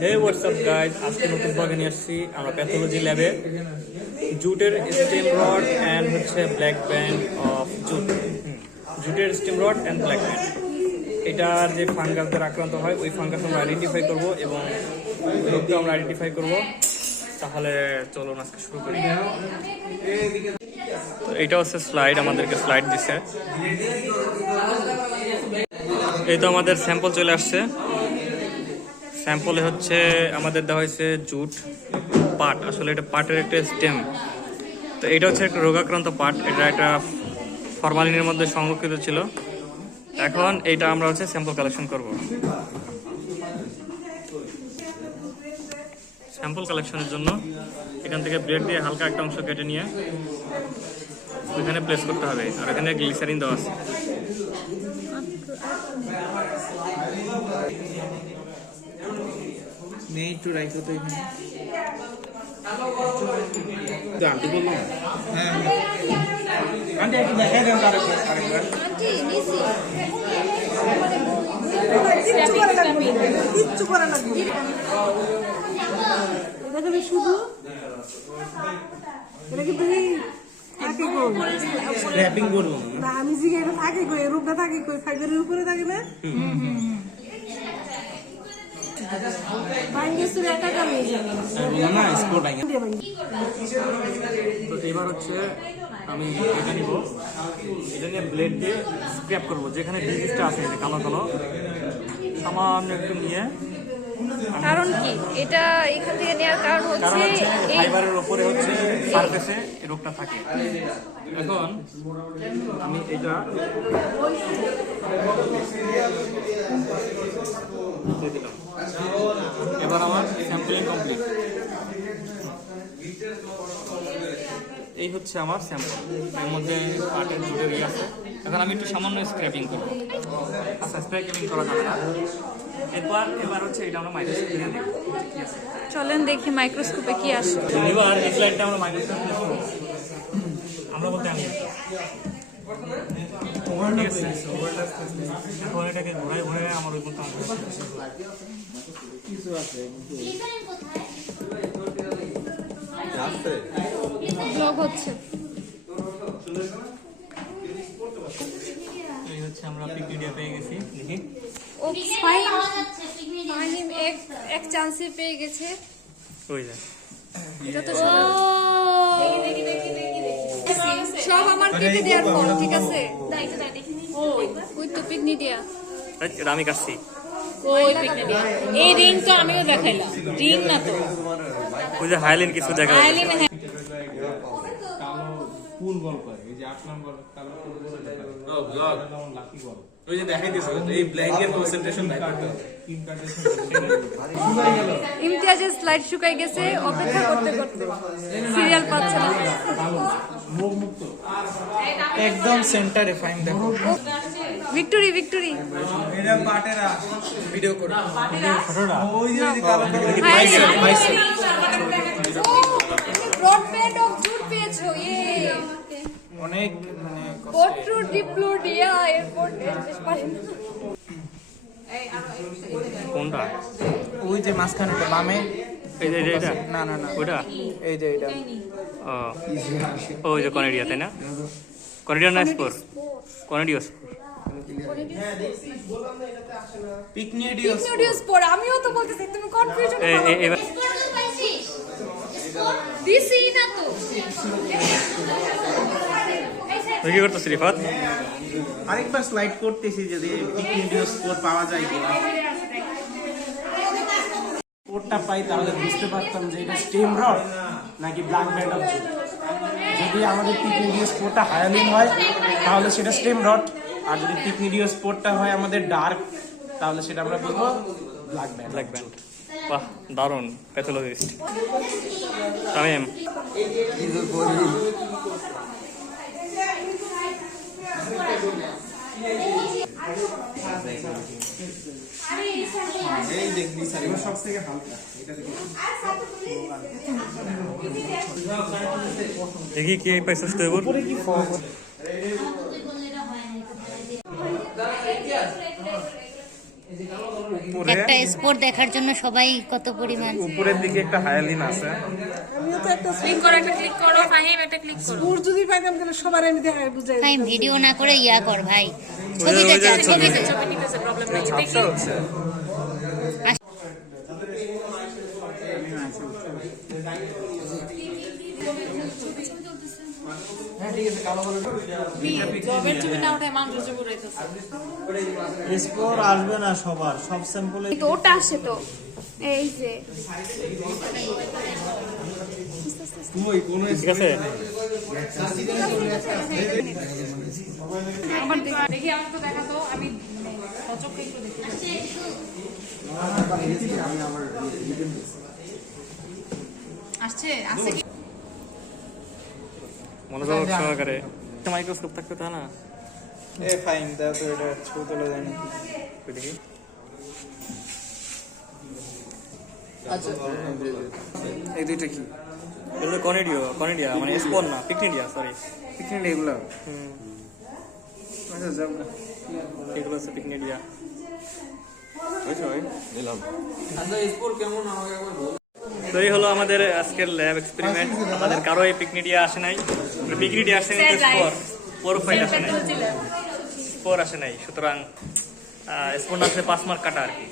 হে WhatsApp guys আজকে নতুন ব্লগে নিয়ে আসছি। আমরা প্যাথোলজি ল্যাবে জুটের স্টেম রড অ্যান্ড হচ্ছে ব্ল্যাক ব্যান্ড অফ জুট। জুটের stem rod and black band এটার যে ফাঙ্গাস আক্রান্ত হয়, ওই ফাঙ্গাস আমরা আইডেন্টিফাই করব এবং রোগটা আমরা আইডেন্টিফাই করব। তাহলে চলুন আজকে শুরু করি। তো এটা হচ্ছে স্লাইড আমাদেরকে স্লাইড দিছে। এই তো আমাদের স্যাম্পল চলে আসছে। স্যাম্পলে হচ্ছে আমাদের দেওয়া হয়েছে জুট পাট। আসলে এটা পাটের একটা স্টেম তো এটা হচ্ছে একটা রোগাক্রান্ত পাট। এটা একটা ফরমালিনের মধ্যে সংরক্ষিত ছিল। এখন এইটা আমরা হচ্ছে স্যাম্পল কালেকশন করব। স্যাম্পল কালেকশনের জন্য এখান থেকে ব্লেড দিয়ে হালকা একটা অংশ কেটে নিয়ে ওইখানে প্লেস করতে হবে। আর এখানে গ্লিসারিন দেওয়া আছে। নেই একটু রাইখো তো এখানে। আন্টি বললাম হ্যাঁ। আন্টি একটু দেখাই দেন তার আরেকবার। কিচ্ছু করা লাগবে। এটা শুধু? এটা করব। না আমি জিগে এটা থাকে এই রূপটা থাকে কই? ফাইবারের উপরে থাকে না ভাঙ্গে সুরে একা কামে বললাম না স্পোর্ট আইয়া তো এবার হচ্ছে আমি এটা নিব। এটা নিয়ে ব্লেড দিয়ে স্ক্র্যাপ করব। যেখানে ডিজিজটা আছে কালো কালো সামান্য একটু নিয়ে কারণ কি? এটা এখান থেকে নেওয়ার কারণ হচ্ছে ফাইবারের ওপরে হচ্ছে সারফেসে রোগটা থাকে। এখন আমি এটা দিলাম। এবার আমার স্যাম্পলিং কমপ্লিট। এই হচ্ছে আমার স্যাম্পল। এর মধ্যে পাটের জুটের ইয়ে আছে। এখন আমি একটু সামান্য স্ক্র্যাপিং করব। আচ্ছা স্ক্র্যাপিং করা যাবে না। এরপর এবার হচ্ছে এটা আমরা মাইক্রোস্কোপে দেখব। চলেন দেখি মাইক্রোস্কোপে কি আসে। এবার এই স্লাইডটা আমরা মাইক্রোস্কোপ শুরু আমরা বলতে আমি এখন এটাকে আমার ওই মতো অংশ ব্লগ হচ্ছে। এই হচ্ছে আমরা পিকডিডিয়া পেয়ে গেছি দেখি। ও ফাইন ফাইন এক এক চান্সে পেয়ে গেছে। ওই যে। এটা তো সব আমার কেটে দেওয়ার পর ঠিক আছে? ওই তো পিকনি দিয়া। আমি কাটছি। ওই পিকনিক এই রিং তো আমিও দেখাইলাম। রিং না তো। ওই যে হাইলাইন কিছু দেখা হ্যাঁ। কালো ফুল বল করে এই যে আট নম্বর কালো ফুল ব্লগ লাকি বল ওই যে দেখাই দিছো এই ব্ল্যাক এর কনসেন্ট্রেশন নাই ইমতিয়াজের স্লাইড শুকাই গেছে অপেক্ষা করতে করতে। সিরিয়াল পাচ্ছে না। একদম সেন্টারে ফাইন দেখো। ভিক্টোরি ভিক্টোরি এটা পাটেরা ভিডিও করে যে ওই যে কালো বাইসেপ ব্রডব্যান্ড অফ জুট পেয়েছ ইয়ে। অনেক মানে পট্রু ডিপ্লোডিয়া এয়ারপোর্ট কোনটা? ওই যে মাঝখানেটা বামে? এই যে যে এটা? না না না। ওটা এই যে এটা। ও। ওই যে কনেডিয়া তাই না? কনেডিয়া না স্পোর কনেডিয়া স্পোর আমিও তো বলতেছি তুমি কনফিউশন এই এই- দিছি না। তো তুই কি করতেছিস রিফাত? আরেকবার স্লাইড করতেছি যদি পিকনিডিও স্কোর পাওয়া যায় কিনা। স্কোরটা পাই তাহলে বুঝতে পারতাম যে এটা স্টেম রড নাকি ব্ল্যাক ব্যান্ড অফ যদি আমাদের পিকনিডিও স্পোরটা হায়ালিং হয় তাহলে সেটা স্টেম রড আর যদি পিকনিডিও স্পোরটা হয় আমাদের ডার্ক তাহলে সেটা আমরা বলব ব্ল্যাক ব্যান্ড ব্ল্যাক ব্যান্ড বাহ দারুণ প্যাথোলজিস্ট তামিম। সব থেকে হালকা দেখি কি পাইছিস তুই এবার একটা স্পোর্ট দেখার জন্য সবাই কত পরিমাণ উপরের দিকে একটা হায়ালিন আছে। আমিও তো একটা ক্লিক করো একটা ক্লিক করো ফাহিম একটা ক্লিক করো। সুর যদি পাইতাম তাহলে সবার আমি দেখাই বুঝাই ভাই ভিডিও না করে ইয়া কর ভাই। ছবিতে যা ছবিতে। ছবি। নিতেছে প্রবলেম নাই। দেখি। ঝাপসা স্কোর আসবে না সবার সব স্যাম্পলে তো ওটা আসে তো। এই যে। ঠিক আছে? আবার দেখি দেখি আমাকে তো আমি সচক্ষে একটু দেখি। আসছে আসছে কি? মনোযোগ সহকারে। মাইক্রোস্কোপ থাকতে তা না এ ফাইন তা তো এটা ছবি তোলা যায় না দেখি এই দুইটা কি? এগুলো কনেডিও কনেডিয়া মানে স্পন না পিকনিডিয়া সরি পিকনিক এগুলো? হুম। আচ্ছা যাও। এগুলো হচ্ছে পিকনিডিয়া তো এই হলো আমাদের আজকের ল্যাব এক্সপেরিমেন্ট আমাদের কারও এই পিকনিডিয়া আসে নাই। পিকনিডিয়া আসে নাই স্পোর পোরোফাইট আসে নাই। স্পোর আসে নাই। সুতরাং স্পোর আসলে পাঁচ মার্ক কাটা আর কি।